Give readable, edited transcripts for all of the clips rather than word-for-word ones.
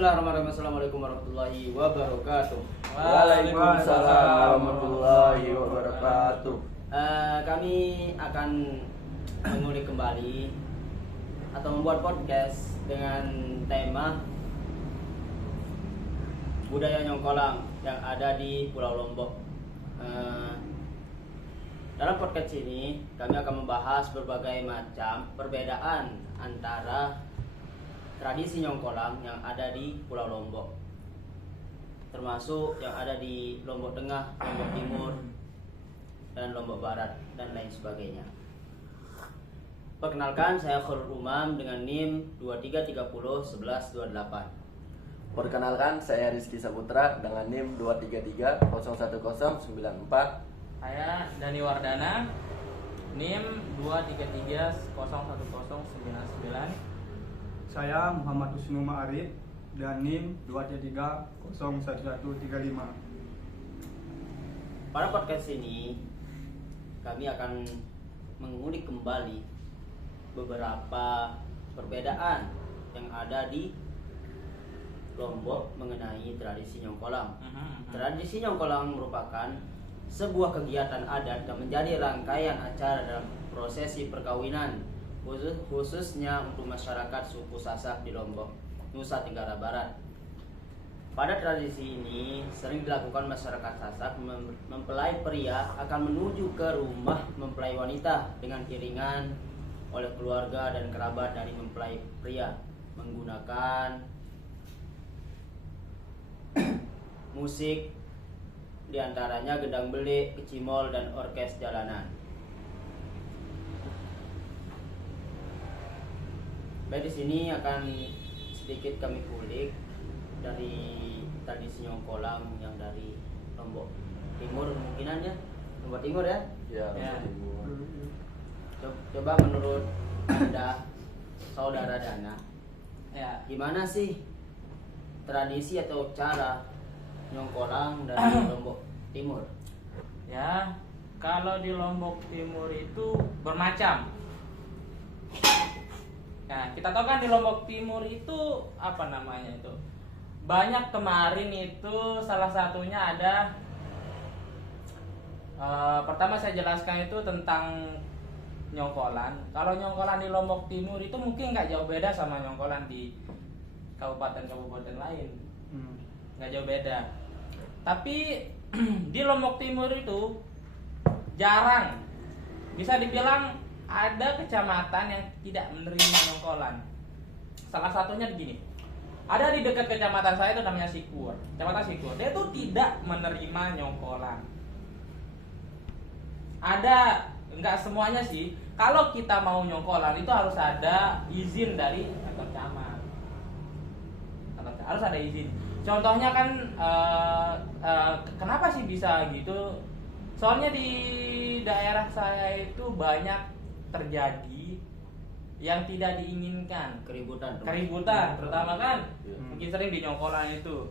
Bismillahirrahmanirrahim. Assalamualaikum warahmatullahi wabarakatuh. Waalaikumsalam warahmatullahi wabarakatuh. Kami akan mengulik kembali atau membuat podcast dengan tema budaya Nyongkolang yang ada di Pulau Lombok. Dalam podcast ini kami akan membahas berbagai macam perbedaan antara tradisi Nyongkolang yang ada di Pulau Lombok, termasuk yang ada di Lombok Tengah, Lombok Timur, dan Lombok Barat, dan lain sebagainya. Perkenalkan, saya Khairul Umam dengan NIM 23301128. Perkenalkan, saya Rizky Saputra dengan NIM 233011094. Saya Dani Wardana, NIM 233011099. Saya Muhammad Husnu Ma'arif dan NIM 233011135. Pada podcast ini kami akan mengulik kembali beberapa perbedaan yang ada di Lombok mengenai tradisi Nyongkolang. Tradisi Nyongkolang merupakan sebuah kegiatan adat yang menjadi rangkaian acara dalam prosesi perkawinan, khususnya untuk masyarakat suku Sasak di Lombok, Nusa Tenggara Barat. Pada tradisi ini sering dilakukan masyarakat Sasak mempelai pria akan menuju ke rumah mempelai wanita dengan iringan oleh keluarga dan kerabat dari mempelai pria menggunakan musik, diantaranya gendang belik, kecimol, dan orkes jalanan. Baik, di sini akan sedikit kami kulik dari tradisi Nyongkolang yang dari Lombok Timur, kemungkinan ya, Lombok Timur ya. Ya. Coba menurut Anda, saudara Dana, Ya, gimana sih tradisi atau cara Nyongkolang dari Lombok Timur? ya, kalau di Lombok Timur itu bermacam. Nah, kita tahu kan di Lombok Timur itu apa namanya itu? Banyak kemarin itu salah satunya ada pertama saya jelaskan itu tentang Nyongkolan. Kalau Nyongkolan di Lombok Timur itu mungkin nggak jauh beda sama Nyongkolan di kabupaten-kabupaten lain. Nggak jauh beda. Tapi di Lombok Timur itu jarang, bisa dibilang ada kecamatan yang tidak menerima Nyongkolan. Salah satunya begini. Ada di dekat kecamatan saya itu namanya Sikur. Kecamatan Sikur. Dia itu tidak menerima Nyongkolan. Ada, enggak semuanya sih. Kalau kita mau Nyongkolan itu harus ada izin dari kantor camat. Harus ada izin. Contohnya kan kenapa sih bisa gitu? Soalnya di daerah saya itu banyak terjadi yang tidak diinginkan, keributan terutama kan mungkin sering di Nyongkolan itu.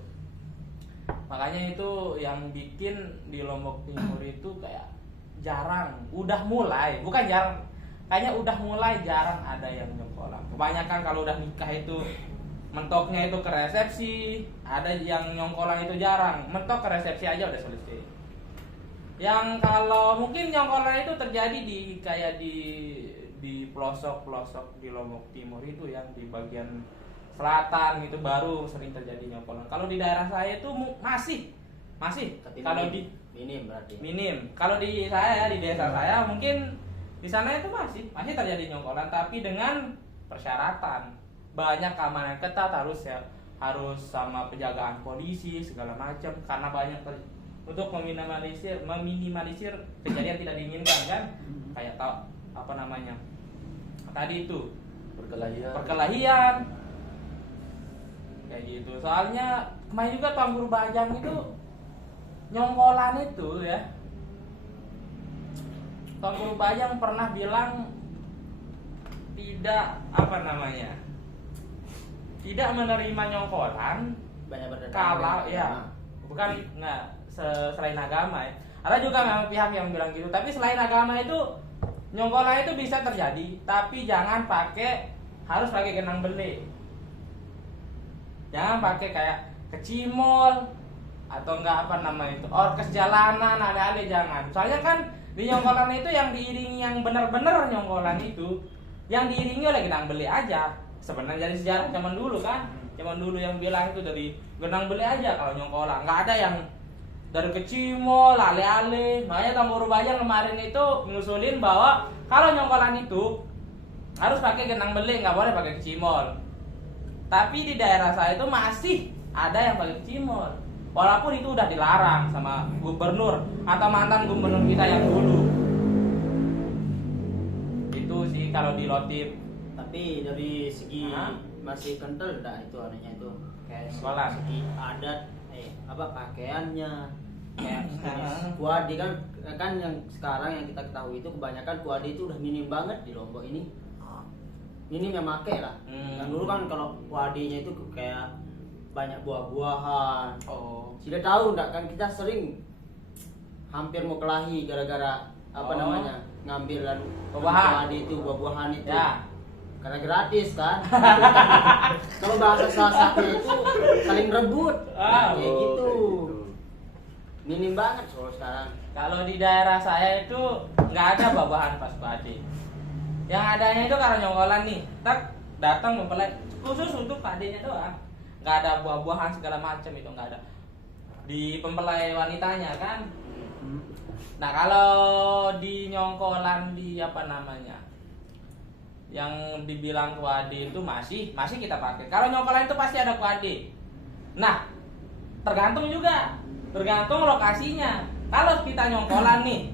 Makanya itu yang bikin di Lombok Timur itu kayak jarang, udah mulai, bukan jarang, kayaknya udah mulai jarang ada yang Nyongkolan. Kebanyakan kalau udah nikah itu mentoknya itu ke resepsi, ada yang Nyongkolan itu jarang, mentok ke resepsi aja udah selesai. Yang kalau mungkin Nyongkolan itu terjadi di kayak di pelosok-pelosok di Lombok Timur itu, yang di bagian selatan itu baru sering terjadi Nyongkolan. Kalau di daerah saya itu masih kalau di minim. Kalau di saya, di desa saya mungkin di sana itu masih terjadi Nyongkolan, tapi dengan persyaratan banyak keamanan ketat, harus sama penjagaan polisi segala macam, karena banyak untuk meminimalisir kejadian tidak diinginkan kan, kayak apa namanya tadi itu perkelahian kayak gitu. Soalnya kemarin juga Tuan Guru Bajang itu Nyongkolan itu ya, Tuan Guru Bajang pernah bilang tidak menerima Nyongkolan kalau ya bukan nggak selain agama ya. Ada juga memang pihak yang bilang gitu, tapi selain agama itu Nyongkolan itu bisa terjadi, tapi jangan harus pakai gendang belik. Jangan pakai kayak kecimol atau enggak apa namanya itu orkes jalanan, ale-ale jangan. Soalnya kan di nyongkolan itu yang diiringi yang benar-benar nyongkolan itu yang diiringi oleh genang beli aja. Sebenarnya dari sejarah zaman dulu kan, zaman dulu yang bilang itu dari genang beli aja kalau nyongkolan, nggak ada yang dari kecimol, ale-ale. Makanya Kang Guru Bajang kemarin itu ngusulin bahwa kalau nyongkolan itu harus pakai genang beli, nggak boleh pakai kecimol. Tapi di daerah saya itu masih ada yang pakai kecimol. Walaupun itu udah dilarang sama gubernur atau mantan gubernur kita yang dulu. Itu sih kalau di Lotip. Tapi dari segi Hah? masih kental dah itu anehnya itu kayak Sekolah. segi adat pakaiannya kayak jenis kuadi kan yang sekarang yang kita ketahui itu kebanyakan kuadi itu udah minim banget di Lombok ini. Minim yang make lah. Yang dulu kan kalau kuadinya itu kayak banyak buah-buahan. Oh. Sudah tahu enggak kan kita sering hampir mau kelahi gara-gara apa namanya ngambil Buah-buahan. kuadi itu buah-buahan itu. Ya. Karena gratis kan. Kalau bahasa salah satunya itu saling rebut. Ah, Kayak gitu. Minim banget soal sekarang. Kalau di daerah saya itu nggak ada buah-buahan pas padi. Yang adanya itu karena nyongkolan nih, tak datang mempelai khusus untuk padenya doang. Nggak ada buah-buahan segala macam itu nggak ada. Di pempelai wanitanya kan. Nah kalau di nyongkolan di apa namanya, yang dibilang kuade itu masih kita pakai. Kalau nyongkolan itu pasti ada kuade. Nah tergantung juga, tergantung lokasinya. Kalau kita nyongkolan nih,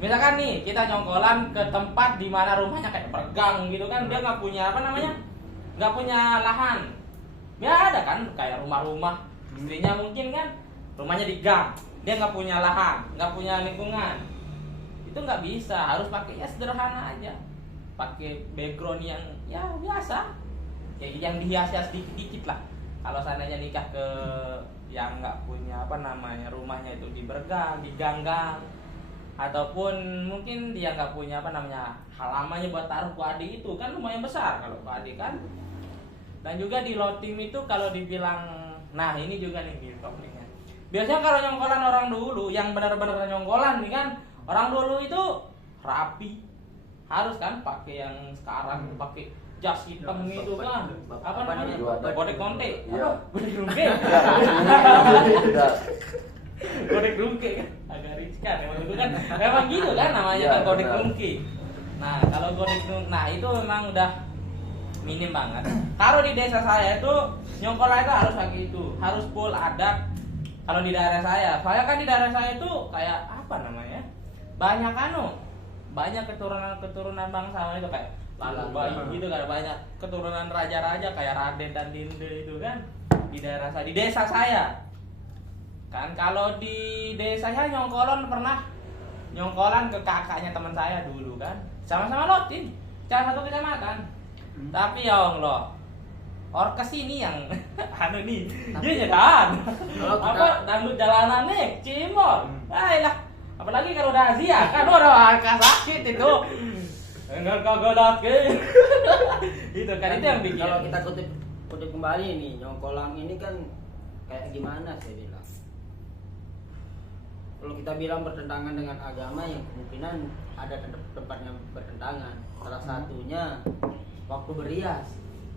misalkan nih kita nyongkolan ke tempat di mana rumahnya kayak pergang gitu kan, dia nggak punya apa namanya, nggak punya lahan. Ya ada kan kayak rumah-rumah istrinya mungkin kan rumahnya di gang, dia nggak punya lahan, nggak punya lingkungan, itu nggak bisa, harus pakai ya sederhana aja, pakai background yang ya biasa, kayak yang dihias-hias dikit-dikit lah. Kalau seandainya nikah ke yang nggak punya apa namanya rumahnya itu di bergang, di gang-gang, ataupun mungkin dia nggak punya apa namanya halamannya buat taruh kuadi itu kan lumayan besar kalau kuadi kan. Dan juga di Lotim itu kalau dibilang, nah ini juga nih di konfliknya. Biasanya kalau nyongkolan orang dulu yang benar-benar nyongkolan nih kan, orang dulu itu rapi, harus kan pakai yang sekarang pakai jas hitam gitu kan, apa namanya, bodek konte, bodek rungke, bodek rungke kan, agak riskan emang itu kan, memang gitu kan namanya kan bodek rungke. Nah kalau bodek rungke, nah itu memang udah minim banget. Kalau di desa saya itu nyongkolan itu harus pakai itu, harus full adat. Kalau di daerah saya, soalnya kan di daerah saya itu kayak apa namanya, banyak keturunan bangsawan itu kayak lalu bayi gitu kan, banyak keturunan raja-raja kayak Raden dan Dinde itu kan di daerah saya, di desa saya kan. Kalau di desa saya pernah nyongkolan ke kakaknya teman saya dulu kan, sama-sama Lotim, satu kecamatan. Tapi ya Allah, orkes ini yang anu nih, dia nyedan apa dangdut jalanan nih, cimol, lah apalagi kalau udah Asia kan udah angka sakit itu. Enggak lagi. Itu kan itu yang bikin. Kalau kita kutip kembali nih, nyongkolang ini kan kayak gimana saya bilang. Kalau kita bilang bertentangan dengan agama, yang kemungkinan ada tempatnya bertentangan. Salah satunya waktu berias.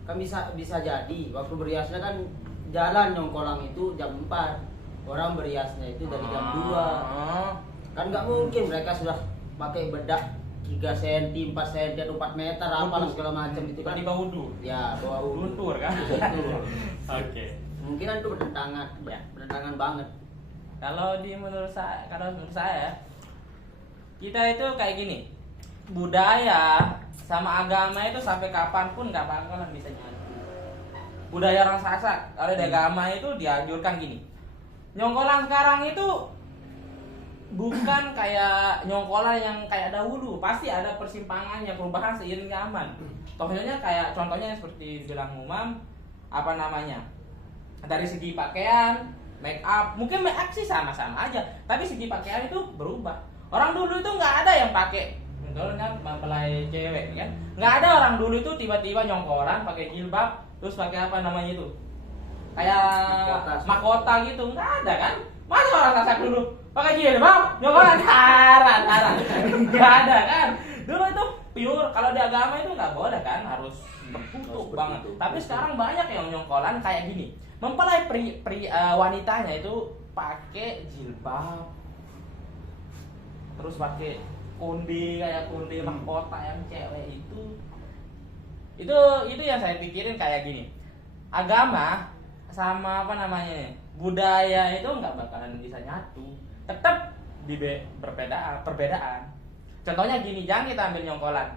Kan bisa jadi waktu beriasnya kan jalan nyongkolang itu jam 4. Orang beriasnya itu dari jam 2. Kan nggak mungkin mereka sudah pakai bedak 3 cm, 4 cm, 4 meter, apalah segala macam itu kan. Di bawah wudu. Ya, bawa wudu. Luntur kan. Oke. Kemungkinan itu bertentangan, ya, bertentangan banget. Kalau menurut saya kita itu kayak gini. Budaya sama agama itu sampai kapanpun nggak bakalan bisa nyatu. Budaya orang Sasak, kalau di agama itu dianjurkan gini. Nyongkolan sekarang itu bukan kayak nyongkolan yang kayak dahulu, pasti ada persimpangannya, perubahan seiring zaman. Contohnya seperti bilang Umam, apa namanya, dari segi pakaian, make up, mungkin make up sih sama-sama aja, tapi segi pakaian itu berubah. Orang dulu itu nggak ada yang pakai, misalnya mempelai cewek kan, nggak ada orang dulu itu tiba-tiba nyongkolan pakai jilbab, terus pakai apa namanya itu, kayak Mahkota. mahkota gitu, nggak ada kan? Masa orang Sasak dulu pakai jilbab, nyokolan haram, nggak ada kan? Dulu itu pure, kalau di agama itu nggak boleh kan, harus bertutup Harus banget. bertutup. Tapi sekarang banyak yang nyongkolan kayak gini, mempelai wanitanya itu pakai jilbab, terus pakai konde kayak konde mahkota yang cewek itu yang saya pikirin kayak gini, agama sama apa namanya budaya itu nggak bakalan bisa nyatu, tetap perbedaan. Contohnya gini, jangan kita ambil nyongkolan.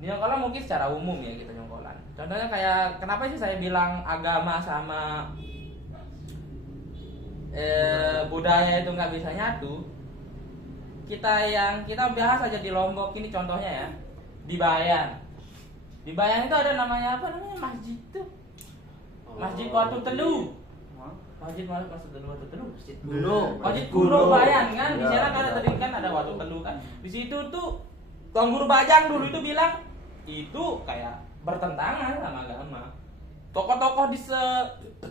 Nyongkolan mungkin secara umum ya kita nyongkolan. Contohnya kayak kenapa sih saya bilang agama sama budaya itu nggak bisa nyatu. Kita bahas aja di Lombok ini contohnya ya, di Bayan itu ada namanya apa namanya masjid tuh, Masjid Watu Teduh. Masjid Watu Teduh. Masjid kuno. Masjid kuno Bayan kan, di Ya, sana kan ya. tadi kan ada Watu Teduh kan. Di situ tuh Tuan Guru Bajang dulu itu bilang itu kayak bertentangan sama agama. Tokoh-tokoh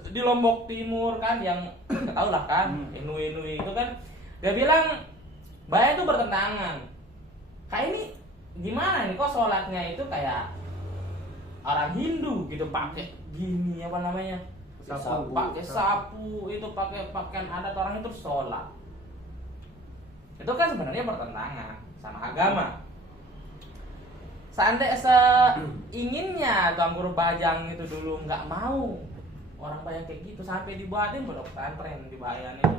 di Lombok Timur kan yang tahu lah kan, Inui itu kan dia bilang Bayan itu bertentangan. Kayak ini gimana nih kok sholatnya itu kayak orang Hindu gitu, pakai gini apa namanya? Sapu. Pakai sapu, itu pakai pakaian adat orang itu sholat. Itu kan sebenarnya bertentangan sama agama. Seandainya seinginnya Tuan Guru Bajang itu dulu nggak mau orang Bayan kayak gitu, sampai dibuatin pondok pesantren di Bayan itu.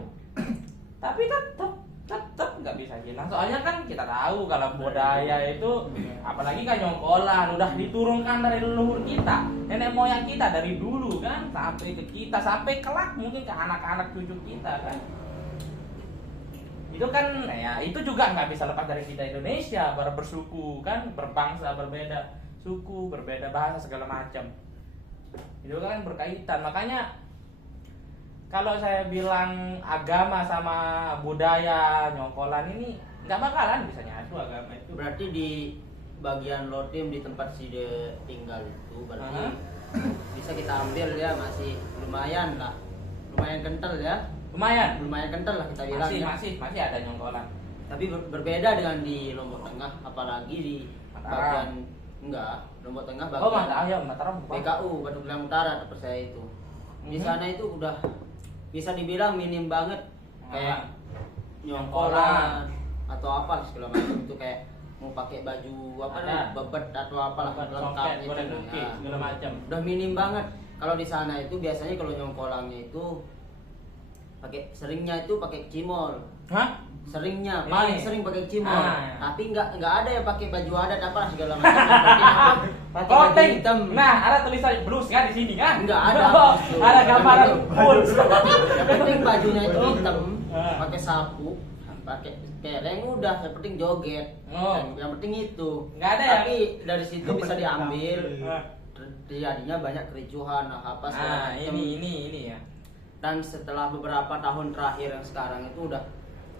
Tapi tetap nggak bisa hilang. Soalnya kan kita tahu kalau budaya itu, apalagi kan nyongkolan udah diturunkan dari leluhur kita, nenek moyang kita dari dulu kan, sampai ke kita, sampai kelak mungkin ke anak-anak cucu kita kan. Itu kan ya itu juga nggak bisa lepas dari kita Indonesia, bersuku kan, berbangsa, berbeda suku, berbeda bahasa segala macam. Itu kan berkaitan. Makanya kalau saya bilang agama sama budaya nyongkolan ini nggak bakalan bisa nyatu agama itu. Berarti di bagian Lotim di tempat Side tinggal itu berarti bisa kita ambil ya, masih lumayan lah, lumayan kental ya, Lumayan kental lah kita bilang ya. masih ada nyongkolan. Tapi berbeda dengan di Lombok Tengah, apalagi di Mataram. bagian Lombok Tengah Oh bagian Mataram bukan? BKU Batu Bilang Utara tempat saya itu. Di sana itu udah bisa dibilang minim banget kayak nyongkolan atau apa segala macam itu, kayak mau pakai baju apa Ada. nih, bebet atau apalah Bukan lengkap soket, itu goreng nuki, ya. segala macam. Udah minim banget. Kalau di sana itu biasanya kalau nyongkolannya itu seringnya itu pakai cimol. Hah? Seringnya Ini. paling sering pakai cimol. Ah. Tapi nggak ada yang pakai baju adat apa segala macam. Yang penting apa? Pakai baju Koteng. hitam. Nah, ada tulisan blues kan di sini kan? Nggak ada. Oh, ada gambaran full. Yang penting bajunya itu hitam, Ah. pakai sapu, pakai keleng, udah. Yang penting joget. Oh. Dan yang penting itu. Nggak ada yang- Tapi dari situ bisa diambil. Ah. Jadinya banyak kericuhan, apa segala Ah, macam. ini ya. Dan setelah beberapa tahun terakhir yang sekarang itu udah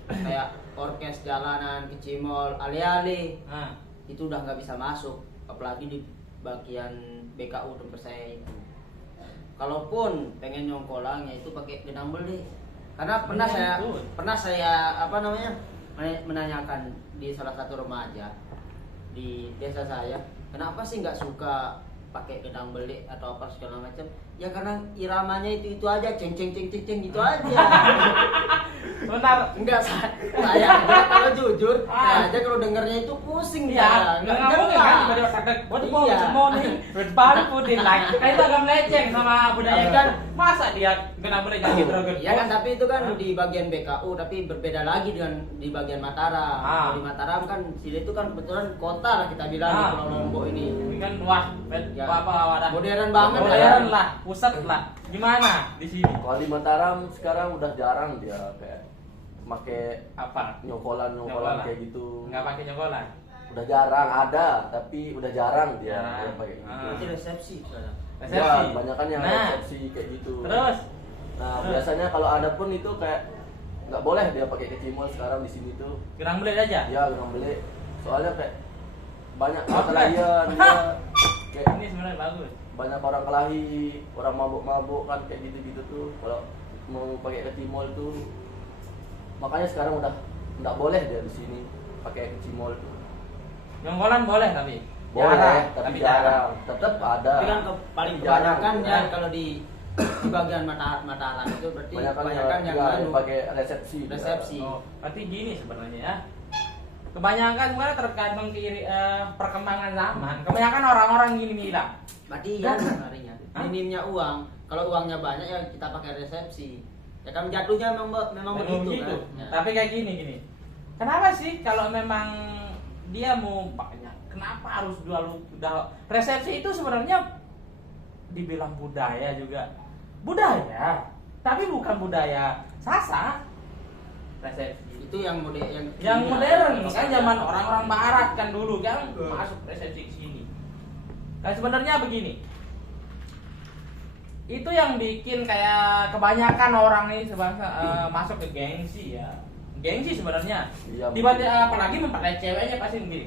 kayak orkes jalanan, kecimol, ale-ale, Ah. itu udah nggak bisa masuk, apalagi di bagian BKU tempat saya itu. Kalaupun pengen nyongkolangnya itu pakai genang beli, karena pernah saya apa namanya menanyakan di salah satu remaja di desa saya, kenapa sih nggak suka pakai gedang beli atau apa segala macam? Ya karena iramanya itu aja, ceng ceng ceng ceng ceng gitu aja. Sebentar. Enggak, saya aja kalau jujur, saya aja kalau dengernya itu pusing Iya, saya. nggak mungkin kan tiba-tiba kata, what mau Iya. morning, berbalik putih like. Kan itu agak melenceng sama budaya Tapi kan. kan- Masa dia kena boleh jadi droget? Iya kan, tapi itu kan di bagian BKU, tapi berbeda lagi dengan di bagian Mataram. Ah. Kalau di Mataram kan sini itu kan kebetulan kota lah kita bilang di Ah. Pulau Lombok ini. Ini kan wah, Ya. apa wadah. Modern banget lah. Modern lah, pusat lah. Gimana di sini? Kalau di Mataram sekarang udah jarang dia kayak pakai Apa? nyongkolan Nyongkolan. kayak gitu. Nggak pakai nyongkolan. Udah jarang ada, tapi udah jarang dia Jarang. pakai gitu. Ah. Berarti resepsi sekarang. Resepsi. Ya, kebanyakan yang Nah. resepsi kayak gitu. Terus? Nah, biasanya kalau ada pun itu kayak nggak boleh dia pakai kecimol sekarang di sini tuh. Gerang belit aja. Ya, nggak boleh. Soalnya kayak banyak Oke. kelayan dia kayak Ini sebenarnya bagus. banyak orang kelahi, orang mabuk-mabuk kan kayak gitu-gitu tuh kalau mau pakai kecimol tuh. Makanya sekarang udah nggak boleh dia di sini pakai kecimol tuh. Nyongkolan boleh tapi Boleh, jarang, tapi jarang. Tetap ada. Tapi kan paling Jarang, kebanyakan ya. ya kalau di bagian Mataram itu berarti Kebanyakan kebanyakan yang ya, anu, pakai resepsi. resepsi. Oh, berarti gini sebenarnya ya. Kebanyakan sebenarnya tergantung perkembangan zaman. Kebanyakan orang-orang gini bilang. Berarti ya sebenarnya minimnya uang. Kalau uangnya banyak ya kita pakai resepsi. Ya kan jatuhnya memang begitu kan. Ya. Tapi kayak gini. Kenapa sih kalau memang dia mau banyak, kenapa harus udah resepsi itu sebenarnya dibilang budaya juga. Budaya, tapi bukan budaya Sasak. Resepsi Itu yang yang modern kan zaman orang-orang barat kan dulu kan masuk resepsi ke sini. Nah sebenarnya begini, itu yang bikin kayak kebanyakan orang ini sebangsa masuk ke gengsi ya. Gengsi sebenarnya. Iya, Tiba-tiba apalagi mempelai ceweknya pasti begini.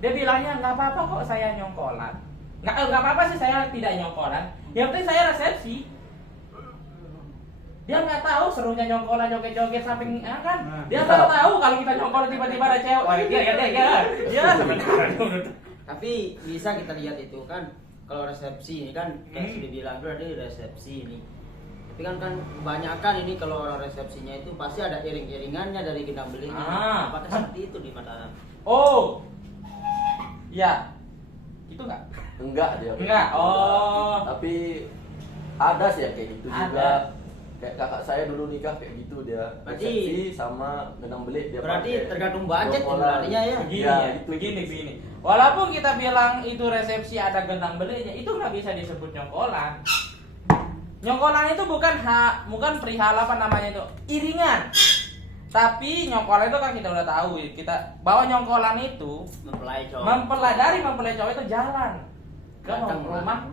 Dia bilangnya nggak apa-apa kok saya nyongkolan. Nggak apa-apa sih saya tidak nyongkolan. Yang penting saya resepsi. Dia nggak tahu serunya nyongkolan joget-joget samping kan. Dia nggak tahu kalau kita nyongkol tiba-tiba ada cewek. Oh, ya sebenarnya. Tapi bisa kita lihat itu kan kalau resepsi ini kan kayak sudah bilang itu ada resepsi ini. Tapi kan kebanyakan ini kalau orang resepsinya itu pasti ada iring-iringannya dari gendang belinya. Apakah seperti itu di Mataram? Oh. Ya. Itu enggak? Enggak dia. Enggak. Oh. Tapi ada sih ya kayak gitu Ada. juga. Kayak kakak saya dulu nikah kayak gitu dia. Berarti- Resepsi sama gendang belik dia Berarti pakai. tergantung budget Nyongkolan. sebenarnya ya. Begini Ya, ya, itu. begini. Walaupun kita bilang itu resepsi ada gendang beliknya, itu nggak bisa disebut nyongkolan. Nyongkolan itu bukan perihal apa namanya itu iringan. Tapi nyongkolan itu kan kita udah tahu, kita bahwa nyongkolan itu Mempelai cowok. mempelai cowok itu jalan ke Datang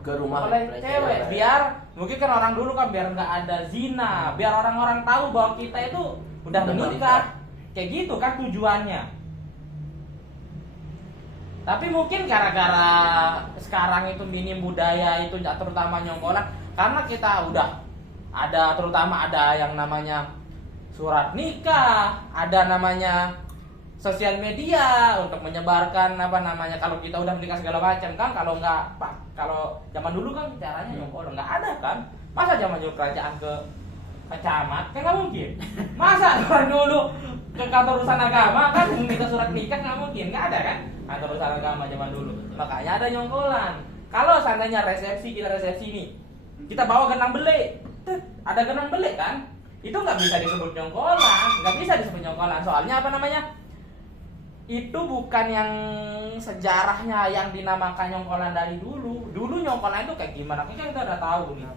ke rumah mempelai mempelai cewek cewek. biar mungkin kan orang dulu kan biar nggak ada zina, biar orang-orang tahu bahwa kita itu udah Udah menikah. menikah. Kayak gitu kan tujuannya. Tapi mungkin gara-gara sekarang itu minim budaya itu terutama nyongkolan karena kita udah ada terutama ada yang namanya surat nikah, ada namanya sosial media untuk menyebarkan apa namanya kalau kita udah menikah segala macam kan kalau zaman dulu kan caranya nyongkolan nggak ada kan masa zaman dulu kerajaan ke camat kan nggak mungkin masa orang dulu ke kantor urusan agama kan minta surat nikah nggak mungkin nggak ada kan kantor urusan agama zaman dulu makanya ada nyongkolan kalau seandainya kita resepsi nih kita bawa genang belik ada genang belik kan itu nggak bisa disebut nyongkolan soalnya apa namanya itu bukan yang sejarahnya yang dinamakan nyongkolan dari dulu nyongkolan itu kayak gimana kita udah tahu nih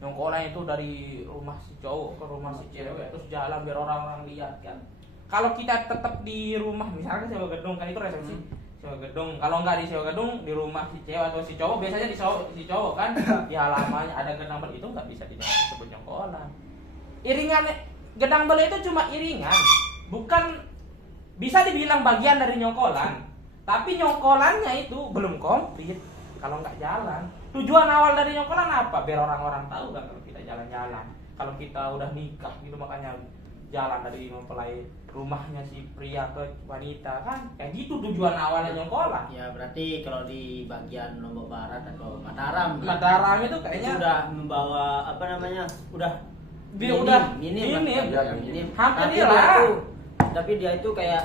nyongkolan itu dari rumah si cowok ke rumah si cewek terus jalan biar orang-orang lihat kan kalau kita tetap di rumah misalnya sewa gedung kan itu resepsi sewa gedung kalau nggak di sewa gedung di rumah si cewek atau si cowok biasanya si cowok kan di halamannya ada gedang beli itu nggak bisa disebut nyongkolan iringan gedang beli itu cuma iringan bukan bisa dibilang bagian dari nyongkolan tapi nyongkolannya itu belum komplit kalau nggak jalan tujuan awal dari nyongkolan apa biar orang-orang tahu kan kalau kita jalan-jalan kalau kita udah nikah gitu makanya jalan dari mempelai rumahnya si pria ke wanita kan kayak gitu tujuan awalnya nyongkolan Ya berarti kalau di bagian Lombok Barat atau Mataram Mataram itu itu kayaknya udah membawa apa namanya udah dia udah minim. hampir Tapi dia itu kayak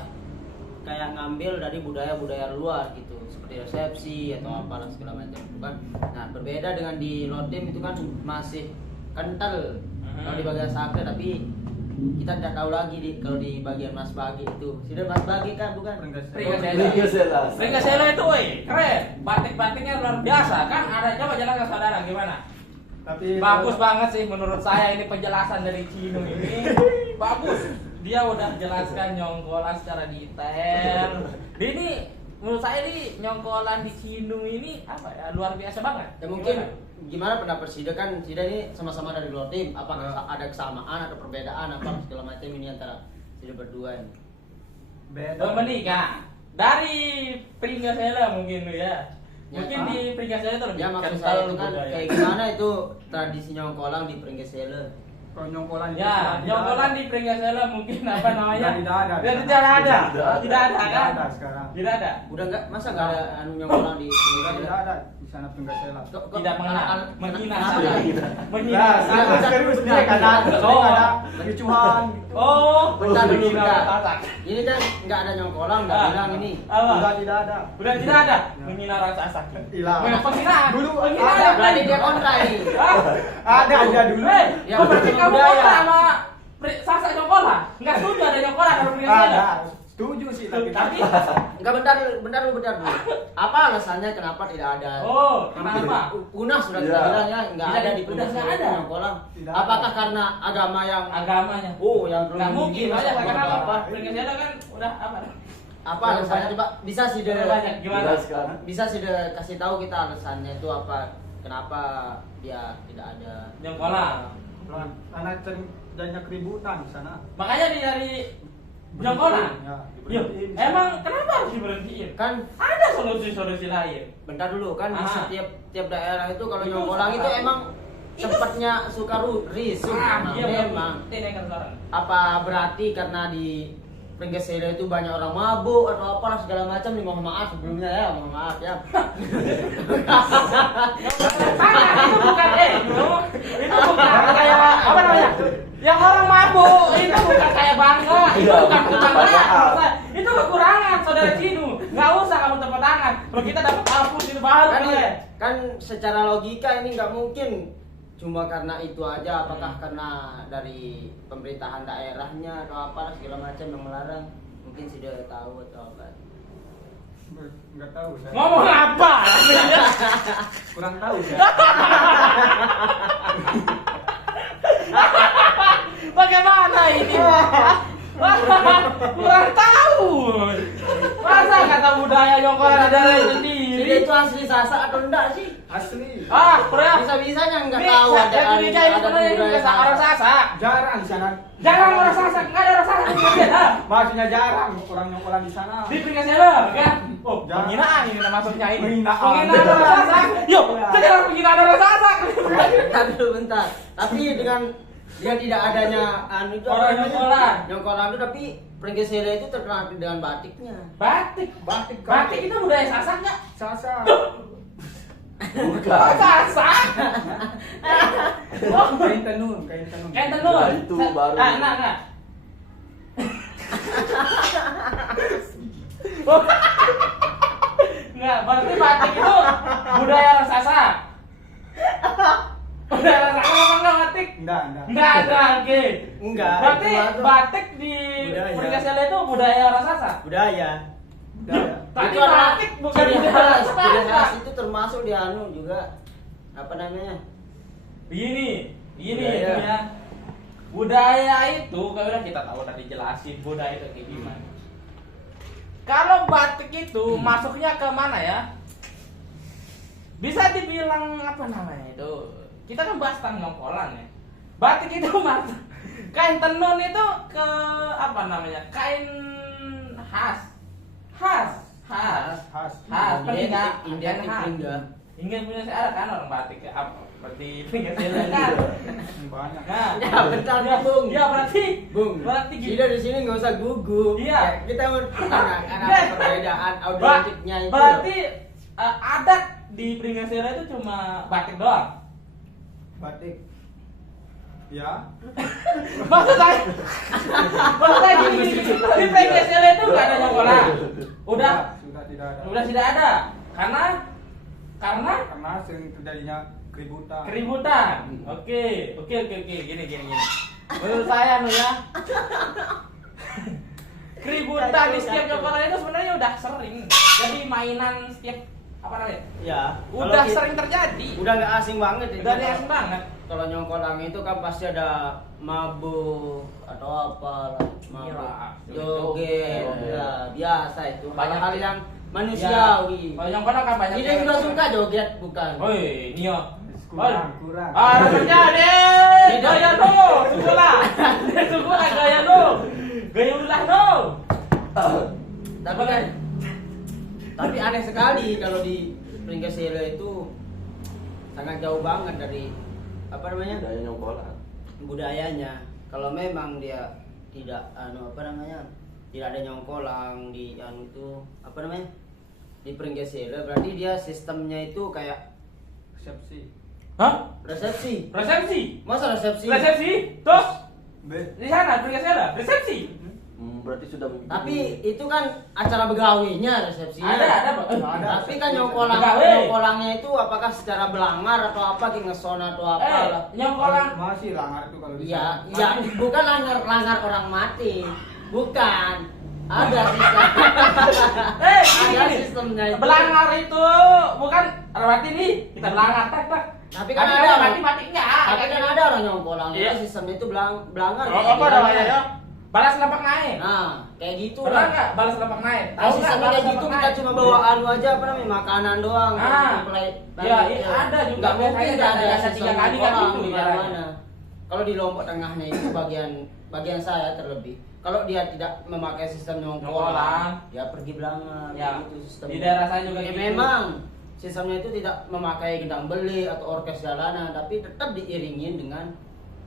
ngambil dari budaya luar gitu seperti resepsi atau apa segala macam itu kan. Nah berbeda dengan di Lotim itu kan masih kental kalau di bagian sakre tapi kita tidak tahu lagi kalau di bagian Mas Bagi itu sudah Mas Bagi kan bukan Ringgasela itu keren batik-batiknya luar biasa kan ada coba jelaskan saudara gimana Tapi bagus banget sih menurut saya ini penjelasan dari Cino ini bagus dia udah jelaskan nyongkolan secara detail ini menurut saya ini nyongkolan di Cino ini apa ya luar biasa banget Ya mungkin gimana pendapat Sida kan Sida ini sama-sama dari Lotim apakah ada kesamaan atau perbedaan apa segala macam ini antara Sida berdua ini beda. menikah dari Ringgasela mungkin ya Mungkin di Pringgesele itu lebih Ya maksud kental saya itu kan budaya. kayak gimana itu tradisi nyongkolang di Pringgesele. Kalau nyongkolan itu Ya, tidak nyongkolan ada. di Pringgesele mungkin apa namanya? Tidak ada. Tidak ada. Tidak ada Tidak kan? ada sekarang. Tidak ada. Udah enggak masa enggak ada anu nyongkolang di Tidak Pringgesele? ada di sana Pringgesela. Tidak mengenal. Menghina Kenapa? saja. Menghina. Nah, sekarang serius dia karena Oh. ada kericuhan. Oh, Bentar dulu, menghina bentar. Sasak. Ini kan enggak ada nyongkolang, enggak Ah. bilang ini. Apa? Sudah tidak ada. Udah tidak ada. Menghina rasa Sasak. Hilang. Penghinaan. Dulu Penghinaan. ada. Berarti dia kontra ini. Hah? Ada aja dulu. Ya, Oh, berarti betul kamu budaya. kontra sama Sasak nyongkolan? Enggak setuju ada nyongkolan kalau Pringgesele? Ada. Setuju sih tapi Tapi Enggak bentar dulu. Apa alasannya kenapa tidak ada? oh, kenapa? Punah sudah kita Iya. bilang ya, enggak Bisa ada di udah Pringgesele nggak ada. nyongkolang. Tidak Apakah ada. karena agama yang Agamanya. oh yang Nggak mungkin, tinggi, banyak atau kenapa? apa? Pringgesele kan udah apa? Apa alasannya coba bisa sih Udah banyak gimana? Jelaskan. bisa sih kasih tahu kita alasannya itu apa? Kenapa dia tidak ada Nyongkolan. karena terjadinya keributan di sana. Makanya dari nyongkolan. Ya, Yuk, diberhentiin. emang kenapa harus diberhentiin? Kan Ada solusi-solusi lain. bentar dulu kan di Ah. setiap daerah itu kalau Itu nyongkolang itu sekarang. emang Itu- tempatnya suka risih. Memang. Tindakan sekarang. Apa berarti karena di Pringgesele itu banyak orang mabuk atau apalah segala macam nih, mohon maaf sebelumnya ya, mohon maaf ya. Itu bukan itu bukan kayak apa namanya? Yang orang mabuk itu bukan kayak bangga, itu Iya, bukan kebanggaan. kebanggaan. Itu kekurangan saudara Cinu. Nggak usah kamu tepuk tangan. Kalau kita dapat hapus itu baru kan, boleh. kan secara logika ini nggak mungkin cuma karena itu aja. Apakah karena dari pemerintahan daerahnya atau apa segala macam yang melarang? Mungkin sudah tahu atau apa? Enggak tahu saya. Ngomong apa? Kurang tahu saya. Bagaimana ini? Kurang tahu. Masa kata budaya nyongkolan ada lain Jadi sendiri? itu asli Sasak atau enggak sih? Asli. Ah, kurang. Bisa-bisanya nggak Nih, tahu ada yang curiga ini sebenarnya ini bukan orang Sasak. Jarang di sana. Jangan orang Sasak, nggak ada orang Sasak di Pringgesele. Maksudnya jarang orang nyongkolan di sana. Di Pringgesele, kan? Oh, Jangan. penghinaan ini maksudnya ini. Penghinaan. Penghinaan orang Sasak. Yuk, sekarang penghinaan orang Sasak. Bentar dulu bentar. Tapi dengan tidak adanya anu itu Orang apa namanya? nyongkolan. Nyongkolan itu tapi Pringgesele itu terkenal dengan batiknya. Batik. Batik. Batik itu budaya Sasak nggak? Sasa. Oh, Bukan. Sasak. Oh, Kain tenun, kain tenun. kain tenun. Nah, itu baru. Nah. Oh. Nggak, berarti batik itu budaya orang Sasak. Budaya orang Sasak apa enggak batik? Enggak. Enggak ada, oke. Enggak. Berarti itu mah batik di Budaya. Pringgesele itu budaya orang Sasak. budaya. Budaya. Tapi Itu adalah batik bukan ciri budaya khas. orang Ciri khas Sasak. itu termasuk di anu juga apa namanya? Begini Budaya. itu ya. Budaya itu kalau udah kita tahu tadi jelasin budaya itu kayak gimana. Kalau batik itu masuknya ke mana ya? Bisa dibilang apa namanya itu? Kita kan bahas tentang nyongkolan ya. Batik itu masuk. Kain tenun itu ke apa namanya? Kain khas. Khas. Khas. Peninggal. Identik Pringga. Ingin punya saya ada kan orang batik ya, apa seperti Pringgesele kan. Banyak. Nah, Ya bentar nih, Bung. Ya berarti Bung, berarti kita di sini nggak usah gugup. Iya. Ya, kita mau tanyakan Yes. apa perbedaan Ba- autentiknya itu. berarti adat di Pringgesele itu cuma batik doang. Batik. Ya. Maksud saya gini, di Pringgesele itu nggak ada nyongkolan. Udah Sudah tidak ada. tidak ada karena Karena sering terjadinya keributan. keributan. Oke. Gini. Menurut saya ya. Keributan di setiap nyongkolan itu sebenarnya udah sering. Jadi mainan setiap apa namanya? Ya. Udah kalau sering terjadi. Udah nggak asing banget itu. Udah asing banget. Kalau nyongkolang itu kan pasti ada mabuk atau apa lah, Iya, mabuk, joget, joget. ya biasa itu. Banyak Hal-hal yang manusiawi. Kalau nyongkolan kan banyak. Kita juga suka joget bukan? Woi, Nio. Kurang. Rasanya deh, gaya no, sukulah, sukulah gaya no, gaya ulah no. Tapi kan, tapi aneh sekali kalau di Pringgesele itu sangat jauh banget dari apa namanya Budaya nyongkolan. budayanya. Kalau memang dia tidak apa namanya tidak ada nyongkolang di itu apa namanya di Pringgesele, berarti dia sistemnya itu kayak Resepsi. Hah? resepsi. Resepsi? Masa resepsi? Resepsi? Terus B. di sana Pringgesele resepsi? Berarti sudah Tapi itu kan acara begawinya resepsinya. Ada. Tapi kan nyongkolang Begawi. nyongkolangnya itu apakah secara belangar atau apa kayak ngeson atau apa lah. Nyongkolan. Masih langar itu kalau di Iya, sana. iya, bukan langgar orang mati. Bukan. Ada sistem. Ada Gini. sistemnya itu. Belangar itu bukan berarti nih kita belangar tak. Tapi kan ada mati enggak. Tapi kan ada orang nyongkolang. Iya. Itu sistemnya itu belangar. Apa namanya ya? Balas lapak naik. Nah, kayak gitu Pernah lah. enggak balas lapak naik? Kalau sistemnya kayak gitu kita cuma bawa anu aja apa namanya makanan doang. Ya, ada juga. Nggak mungkin Biasanya ada ada sistem 3 kali kan orang gitu di ibaratnya. mana. Kalau di Lombok Tengahnya itu bagian saya terlebih. Kalau dia tidak memakai sistem Nyongkolang. nyongkolang, dia pergi belangar. Ya, Itu sistem. di daerah saya juga Ya, gitu. memang sistemnya itu tidak memakai gendang beli atau orkes jalanan, tapi tetap diiringin dengan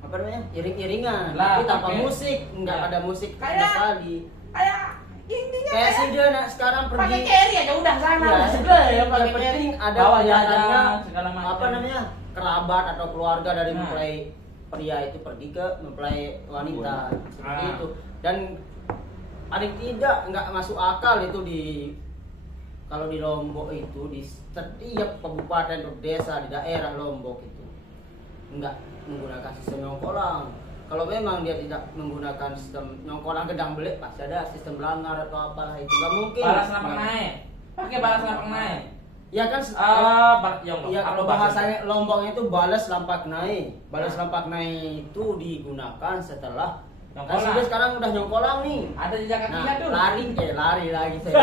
apa namanya iring-iringan, Lah, tapi tanpa pakai- musik, nggak Ya. ada musik sama Kayak- sekali. Kayak intinya Kayak si dia nak sekarang pergi. pakai carry aja udah sana. Ya, Sudah ya yang pakai penting carry. ada Bawa kelihatannya jajan segala macam. apa namanya kerabat atau keluarga dari Nah. mempelai pria itu pergi ke mempelai wanita seperti Nah. itu. Dan paling tidak nggak masuk akal itu di kalau di Lombok itu di setiap kabupaten atau desa di daerah Lombok itu nggak menggunakan sistem nyongkolang. Kalau memang dia tidak menggunakan sistem nyongkolang gedang belik, pasti ada sistem belangar atau apalah itu nggak mungkin. Balas lapak naik. Pakai balas lapak naik. Ya kan Ya kalau bahasanya Lomboknya itu balas lampak naik. Balas lampak naik itu digunakan setelah Nyongkolang. Kan sudah sekarang udah nyongkolang nih. Ada jejak kakinya Nah, tuh. lari lagi saya.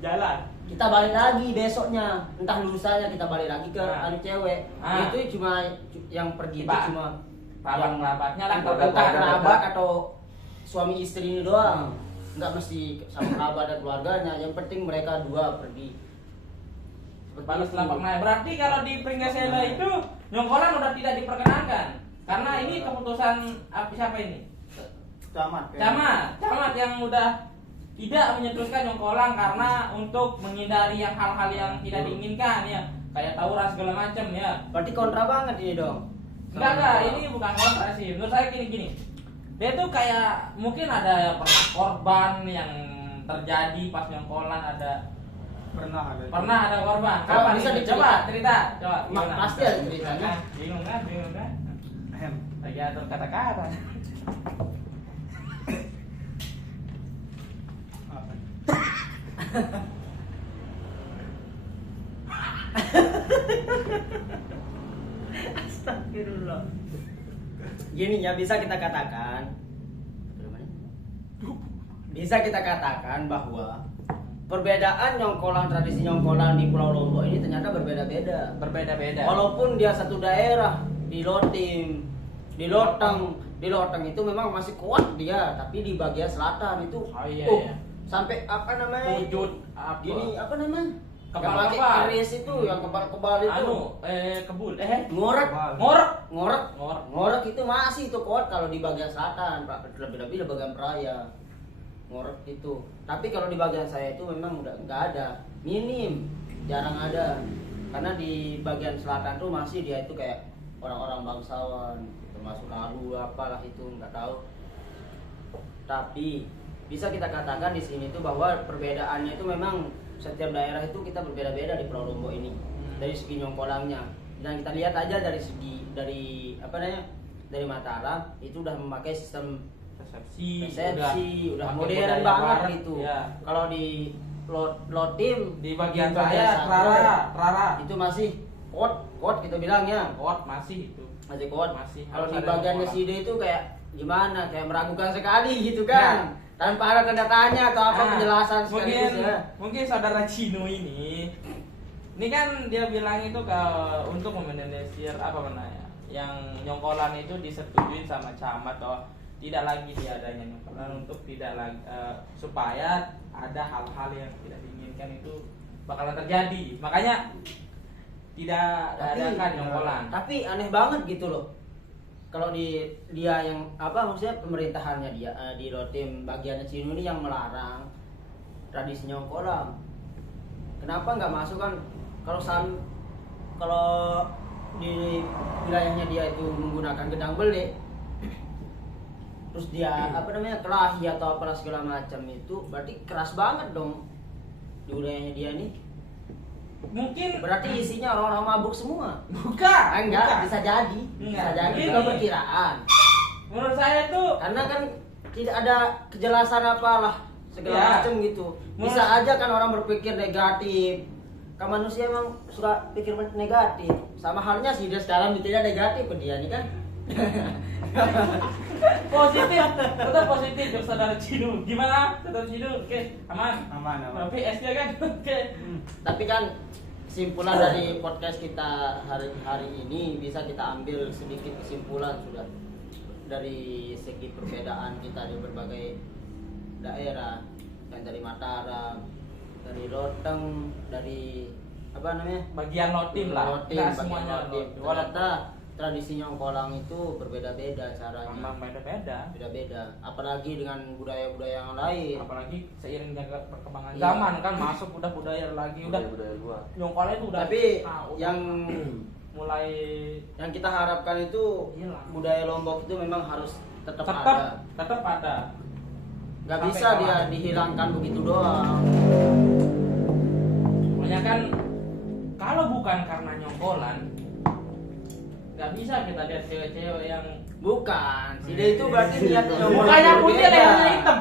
Jalan. Kita balik lagi besoknya, entah lusanya kita balik lagi ke Nah. anu cewek. Ah. Itu cuma yang pergi itu Pak. cuma Kerabat-kerabatnya lah. entah kerabat atau suami istri ini doang. Enggak mesti sama kerabat dan keluarganya. Yang penting mereka dua pergi. Seperti Balas itu. lapak naik. Berarti kalau di Pringgesele itu nyongkolan udah tidak diperkenankan. Karena ini keputusan siapa ini? Camat. Camat yang udah tidak menyetuskan nyongkolang karena untuk menghindari yang hal-hal yang tidak diinginkan ya, kayak tawuran segala macam ya. Berarti kontra banget ini dong. Enggak, ini bukan kontra sih. Menurut saya gini. Dia tuh kayak mungkin ada pernah korban yang terjadi pas nyongkolan Pernah ada. pernah ada korban. Oh, Kapan bisa itu? dicerita. Coba cerita. Coba. gimana? Pasti ada ceritanya. Bingung kan? Ahem. Lagi atur kata-kata. Apa? Astagfirullah. Gini ya bisa kita katakan bahwa perbedaan nyongkolan tradisi nyongkolan di Pulau Lombok ini ternyata berbeda-beda. Berbeda-beda. Walaupun dia satu daerah di Lotim, di Loteng itu memang masih kuat dia, tapi di bagian selatan itu Oh, iya. sampai apa namanya? Wujud apa? Gini apa namanya? Kepala Yang pakai kebal. keris itu, yang kebal-kebal itu. Anu, kebul. Ngorek. Ngorek. Ngorek. Ngorek itu masih itu kuat kalau di bagian selatan, lebih-lebih di bagian peraya. Ngorek itu. Tapi kalau di bagian saya itu memang udah nggak ada, minim, jarang ada. Karena di bagian selatan tuh masih dia itu kayak orang-orang bangsawan, termasuk lalu apalah itu nggak tahu. Tapi bisa kita katakan di sini tuh bahwa perbedaannya itu memang setiap daerah itu kita berbeda-beda di Pulau Lombok ini dari segi nyongkolangnya. Dan kita lihat aja dari apa namanya dari Mataram itu udah memakai sistem Resepsi. udah pakai modern budaya banget barat, gitu. Ya. Kalau di Lotim Di bagian saya, saya, Rara. itu masih kuat kita bilangnya Kuat masih itu. masih kuat. Masih Kalau harus di ada bagian nyongkolang. Side itu kayak gimana, kayak meragukan sekali gitu kan, tanpa ada tanda tanya atau apa Nah, penjelasan mungkin sekaligus ya. mungkin saudara Cino ini kan dia bilang itu untuk meminimalisir apa namanya yang nyongkolan itu disetujui sama camat atau tidak lagi diadanya nyongkolan untuk tidak lagi supaya ada hal-hal yang tidak diinginkan itu bakalan terjadi. Makanya tidak adakan nyongkolan. Tapi aneh banget gitu loh. Kalau dia yang maksudnya pemerintahannya dia di Rotim bagiannya Cino ini yang melarang tradisi nyongkolan. Kenapa nggak masuk kan kalau di wilayahnya dia itu menggunakan gedang belik, terus dia kelahi atau apalah segala macam, itu berarti keras banget dong di wilayahnya dia nih. Mungkin Berarti isinya orang-orang mabuk semua. bukan. Enggak, bisa jadi. Bisa jadi Ini- itu perkiraan. Menurut saya tuh Karena kan tidak ada kejelasan apalah segala Ya. macam gitu. Bisa aja kan orang berpikir negatif. Kan manusia emang suka pikir negatif. Sama halnya sih dia sekarang tidak negatif ke dia nih kan. positif, tetap positif ya saudara Cinu. Gimana saudara Cinu? Oke, aman. Aman. Tapi S-nya kan? Oke. Tapi kan kesimpulan dari podcast kita hari ini bisa kita ambil sedikit kesimpulan sudah dari segi perbedaan kita di berbagai daerah, dan dari Mataram, dari Roteng, dari Bagian Lotim lah. Lotim, Nggak bagian semuanya Lotim. Lotim. Ternyata tradisi nyongkolang itu berbeda-beda caranya. Memang beda-beda. Beda-beda, apalagi dengan budaya-budaya yang lain. Apalagi seiring jaga perkembangan Iya. zaman kan masuk udah budaya lagi, udah budaya luar. nyongkolnya itu udah. Tapi udah yang mulai kita harapkan itu hilang. budaya Lombok itu memang harus tetap tetap ada. Gak Sampai bisa dia kapan? dihilangkan begitu doang. Pokoknya kan kalau bukan karena nyongkolan nggak bisa kita lihat cewek-cewek yang Bukan, si dia itu berarti niatnya nyongkol mukanya putih berbeda. lehernya hitam.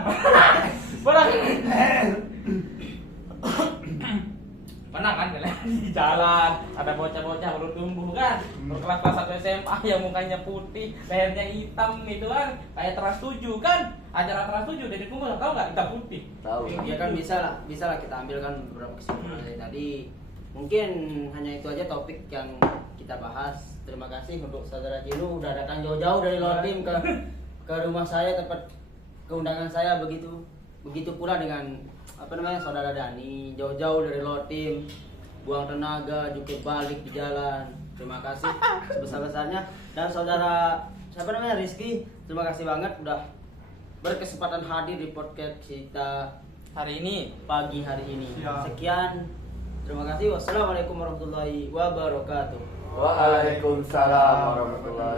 Pernah kan kalian di jalan ada bocah-bocah baru tumbuh kan, berkelas 1 SMA yang mukanya putih, lehernya hitam itu kan, kayak Trans 7 kan, acara Trans 7 dari kumpul tahu nggak hitam putih. Tahu. Ya kan bisa lah kita ambilkan beberapa kesimpulan dari tadi. Mungkin hanya itu aja topik yang kita bahas. Terima kasih untuk saudara Cinu udah datang jauh-jauh dari Lotim ke rumah saya, tempat keundangan saya begitu. Begitu pula dengan saudara Dani jauh-jauh dari Lotim, buang tenaga jukir balik di jalan. Terima kasih sebesar-besarnya. Dan saudara Rizky, terima kasih banget udah berkesempatan hadir di podcast kita Hari ini pagi hari ini. Siap. Sekian. Terima kasih. Wassalamualaikum warahmatullahi wabarakatuh. Waalaikumsalam warahmatullahi